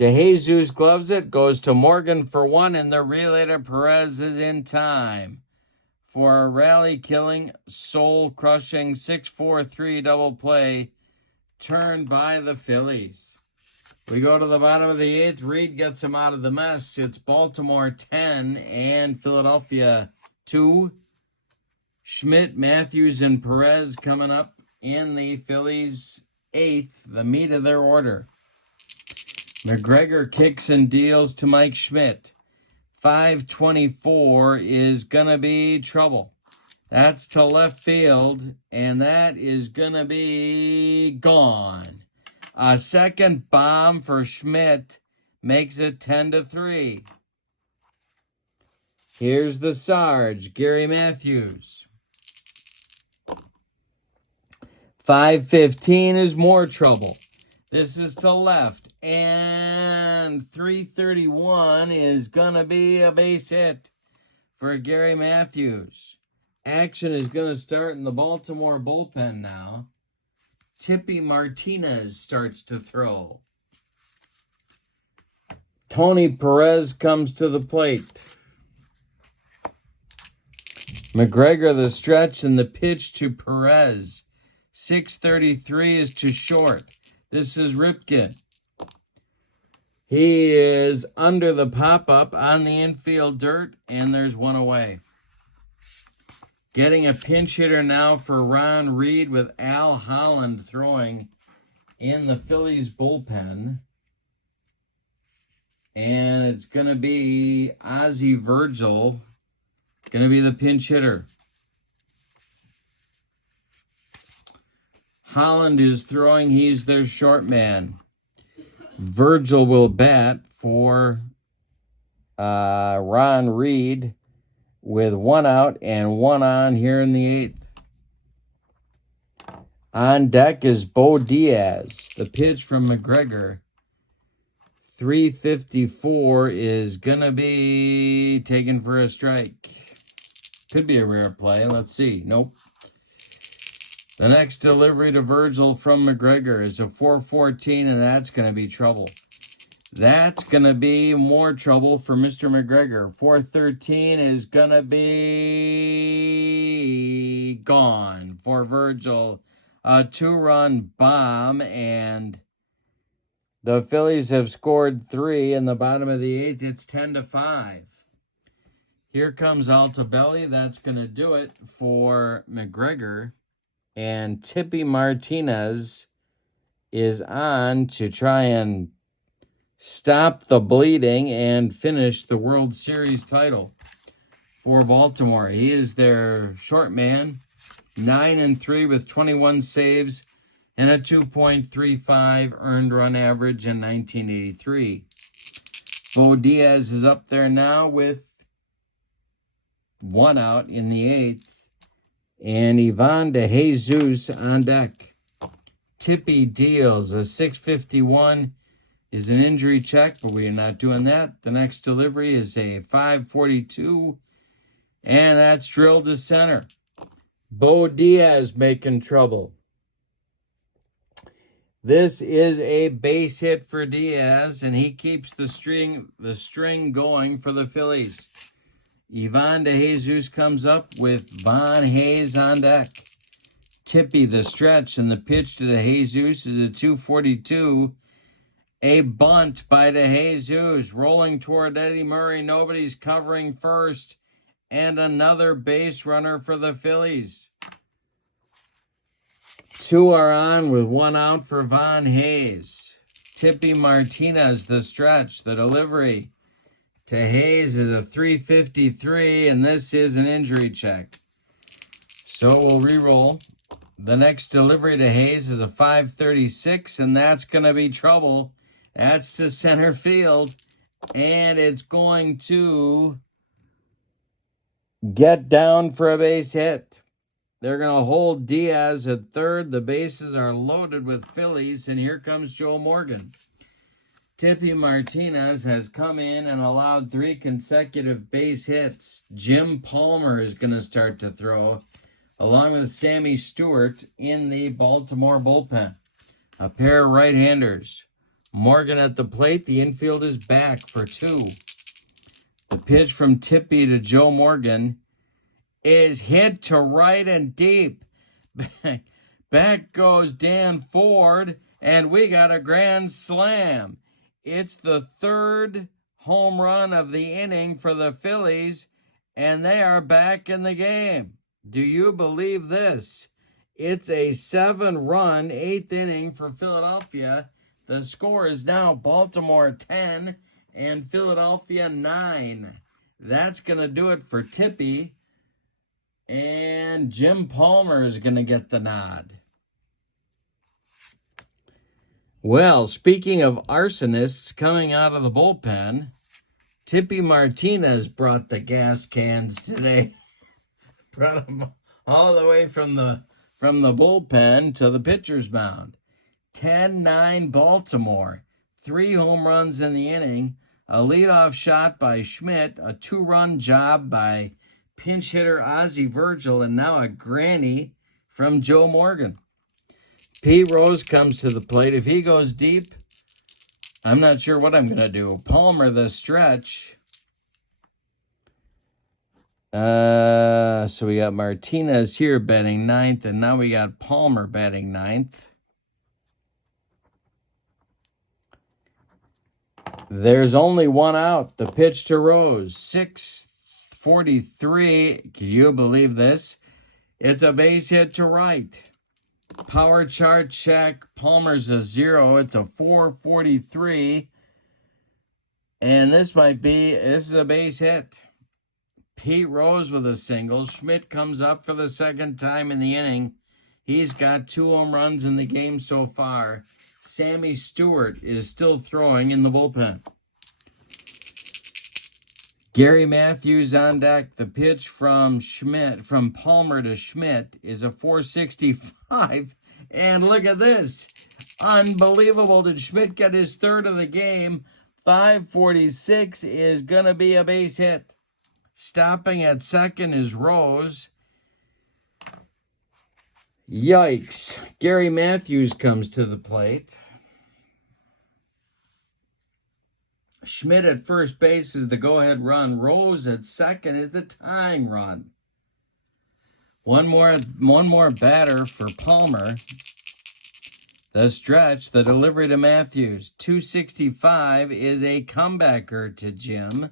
DeJesus gloves it, goes to Morgan for one, and the relay to Perez is in time for a rally-killing, soul-crushing 6-4-3 double play turned by the Phillies. We go to the bottom of the 8th. Reed gets him out of the mess. It's Baltimore 10 and Philadelphia 2. Schmidt, Matthews, and Perez coming up in the Phillies' 8th, the meat of their order. McGregor kicks and deals to Mike Schmidt. 524 is going to be trouble. That's to left field, and that is going to be gone. A second bomb for Schmidt makes it 10-3. Here's the Sarge, Gary Matthews. 515 is more trouble. This is to left, and 331 is going to be a base hit for Gary Matthews. Action is going to start in the Baltimore bullpen now. Tippy Martinez starts to throw. Tony Perez comes to the plate. McGregor the stretch and the pitch to Perez. 633 is too short. This is Ripken. He is under the pop-up on the infield dirt, and there's one away. Getting a pinch hitter now for Ron Reed with Al Holland throwing in the Phillies bullpen. And it's going to be Ozzie Virgil, going to be the pinch hitter. Holland is throwing. He's their short man. Virgil will bat for Ron Reed with one out and one on here in the 8th. On deck is Bo Diaz. The pitch from McGregor. 354 is going to be taken for a strike. Could be a rare play. Let's see. Nope. The next delivery to Virgil from McGregor is a 414, and that's going to be trouble. That's going to be more trouble for Mr. McGregor. 413 is going to be gone for Virgil. A 2-run bomb, and the Phillies have scored 3 in the bottom of the 8th. It's 10-5. Here comes Altobelli. That's going to do it for McGregor. And Tippy Martinez is on to try and stop the bleeding and finish the World Series title for Baltimore. He is their short man, 9-3 with 21 saves and a 2.35 earned run average in 1983. Bo Diaz is up there now with one out in the 8th. And Ivan DeJesus on deck. Tippy deals a 651 is an injury check, but we are not doing that. The next delivery is a 542, and that's drilled to center. Bo Diaz making trouble. This is a base hit for Diaz, and he keeps the string going for the Phillies. Ivan DeJesus comes up with Von Hayes on deck. Tippy the stretch, and the pitch to DeJesus is a 242. A bunt by DeJesus, rolling toward Eddie Murray. Nobody's covering first, and another base runner for the Phillies. 2 are on with 1 out for Von Hayes. Tippy Martinez the stretch, the delivery to Hayes is a 353, and this is an injury check. So we'll re-roll. The next delivery to Hayes is a 536, and that's going to be trouble. That's to center field, and it's going to get down for a base hit. They're going to hold Diaz at third. The bases are loaded with Phillies, and here comes Joe Morgan. Tippy Martinez has come in and allowed 3 consecutive base hits. Jim Palmer is going to start to throw, along with Sammy Stewart in the Baltimore bullpen. A pair of right-handers. Morgan at the plate. The infield is back for 2. The pitch from Tippy to Joe Morgan is hit to right and deep. Back goes Dan Ford, and we got a grand slam. It's the 3rd home run of the inning for the Phillies, and they are back in the game. Do you believe this? It's a 7-run 8th inning for Philadelphia. The score is now Baltimore 10 and Philadelphia 9. That's going to do it for Tippy. And Jim Palmer is going to get the nod. Well, speaking of arsonists coming out of the bullpen, Tippy Martinez brought the gas cans today. Brought them all the way from the bullpen to the pitcher's mound. 10-9 Baltimore. 3 home runs in the inning. A leadoff shot by Schmidt. A 2-run job by pinch hitter Ozzie Virgil. And now a granny from Joe Morgan. Pete Rose comes to the plate. If he goes deep, I'm not sure what I'm going to do. Palmer the stretch. So we got Martinez here batting 9th, and now we got Palmer batting 9th. There's only 1 out. The pitch to Rose. 6:43. Can you believe this? It's a base hit to right. Power chart check. Palmer's a 0. It's a 4:43. And this is a base hit. Pete Rose with a single. Schmidt comes up for the 2nd time in the inning. He's got 2 home runs in the game so far. Sammy Stewart is still throwing in the bullpen. Gary Matthews on deck. The pitch from Palmer to Schmidt is a 465. And look at this. Unbelievable. Did Schmidt get his 3rd of the game? 546 is going to be a base hit. Stopping at second is Rose. Yikes. Gary Matthews comes to the plate. Schmidt at first base is the go-ahead run. Rose at second is the tying run. One more batter for Palmer. The stretch, the delivery to Matthews. 265 is a comebacker to Jim.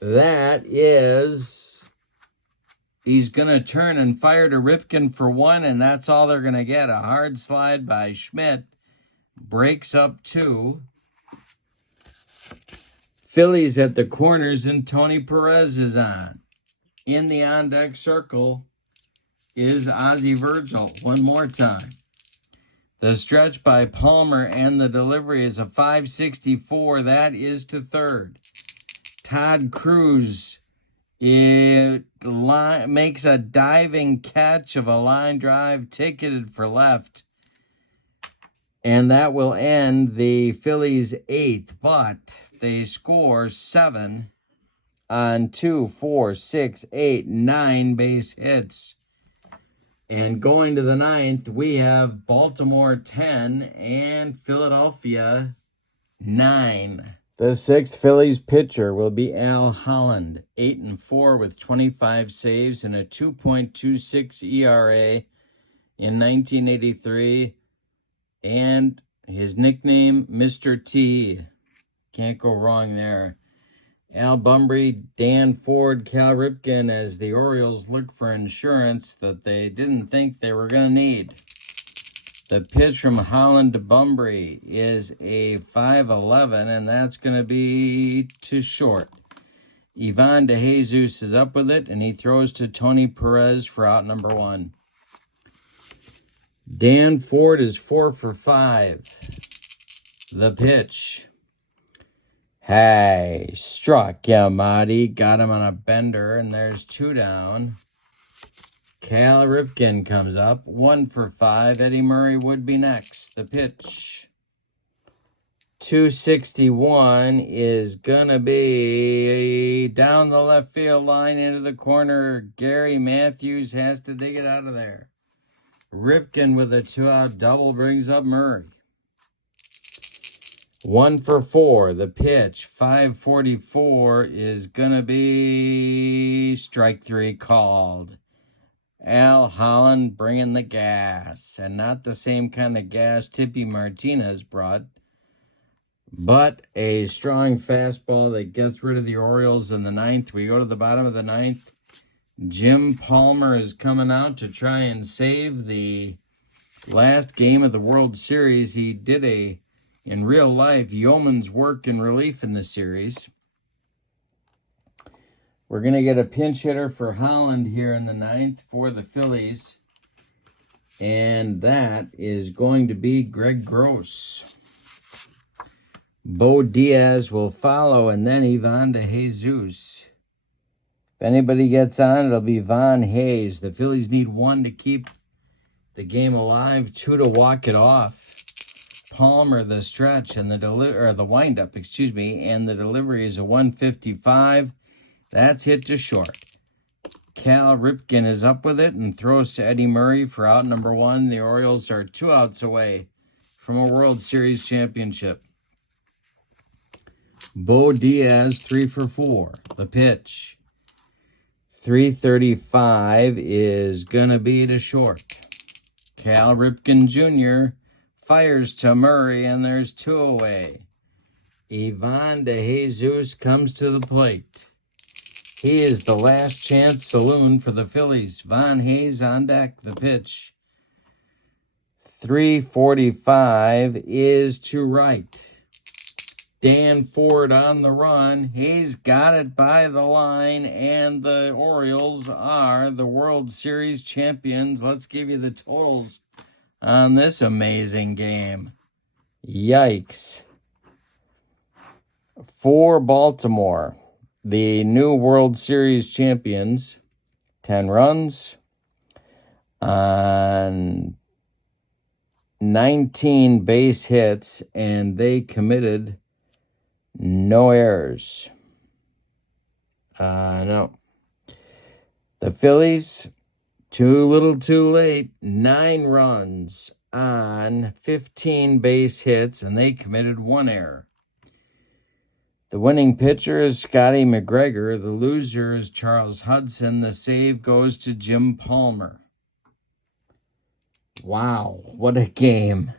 That is, he's going to turn and fire to Ripken for 1, and that's all they're going to get. A hard slide by Schmidt breaks up 2. Phillies at the corners, and Tony Perez is on. In the on-deck circle is Ozzie Virgil. One more time. The stretch by Palmer and the delivery is a 564. That is to third. Todd Cruz makes a diving catch of a line drive ticketed for left. And that will end the Phillies' 8th, but they score 7 on 2, 4, 6, 8, 9 base hits. And going to the 9th, we have Baltimore 10 and Philadelphia 9. The 6th Phillies pitcher will be Al Holland, 8-4 with 25 saves and a 2.26 ERA in 1983. And his nickname, Mr. T. Can't go wrong there. Al Bumbry, Dan Ford, Cal Ripken as the Orioles look for insurance that they didn't think they were going to need. The pitch from Holland to Bumbry is a 5-11, and that's going to be too short. Ivan DeJesus is up with it, and he throws to Tony Perez for out number 1. Dan Ford is 4 for 5. The pitch. Hey, struck Yamadi, got him on a bender, and there's 2 down. Cal Ripken comes up, 1 for 5. Eddie Murray would be next. The pitch. 261 is going to be down the left field line into the corner. Gary Matthews has to dig it out of there. Ripken with a 2-out double brings up Murray. 1-for-4. The pitch, 544, is going to be strike 3 called. Al Holland bringing the gas, and not the same kind of gas Tippy Martinez brought, but a strong fastball that gets rid of the Orioles in the 9th. We go to the bottom of the 9th. Jim Palmer is coming out to try and save the last game of the World Series. He did in real life, yeoman's work in relief in the series. We're going to get a pinch hitter for Holland here in the 9th for the Phillies. And that is going to be Greg Gross. Bo Diaz will follow, and then Ivan de Jesus. If anybody gets on, it'll be Von Hayes. The Phillies need 1 to keep the game alive, 2 to walk it off. Palmer, the stretch, and the windup, and the delivery is a 155. That's hit to short. Cal Ripken is up with it and throws to Eddie Murray for out number 1. The Orioles are 2 outs away from a World Series championship. Bo Diaz, 3-for-4. The pitch, 335, is going to be to short. Cal Ripken Jr. fires to Murray, and there's 2 away. Ivan de Jesus comes to the plate. He is the last chance saloon for the Phillies. Von Hayes on deck. The pitch, 345, is to right. Dan Ford on the run. Hayes got it by the line, and the Orioles are the World Series champions. Let's give you the totals on this amazing game. Yikes. For Baltimore, the new World Series champions, 10 runs on 19 base hits, and they committed no errors. No. The Phillies, too little too late, 9 runs on 15 base hits, and they committed 1 error. The winning pitcher is Scotty McGregor. The loser is Charles Hudson. The save goes to Jim Palmer. Wow, what a game.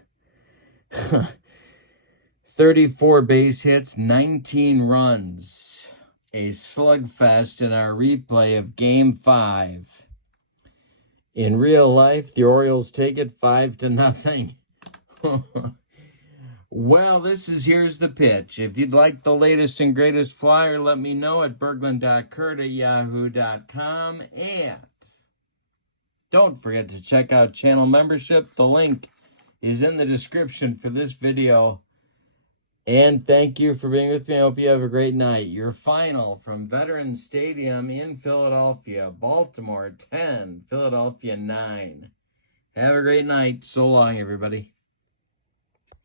34 base hits, 19 runs. A slugfest in our replay of Game 5. In real life, the Orioles take it 5-0. Well, here's the pitch. If you'd like the latest and greatest flyer, let me know at berglund.kurt@yahoo.com. And don't forget to check out channel membership. The link is in the description for this video. And thank you for being with me. I hope you have a great night. Your final from Veterans Stadium in Philadelphia. Baltimore 10, Philadelphia 9. Have a great night. So long, everybody.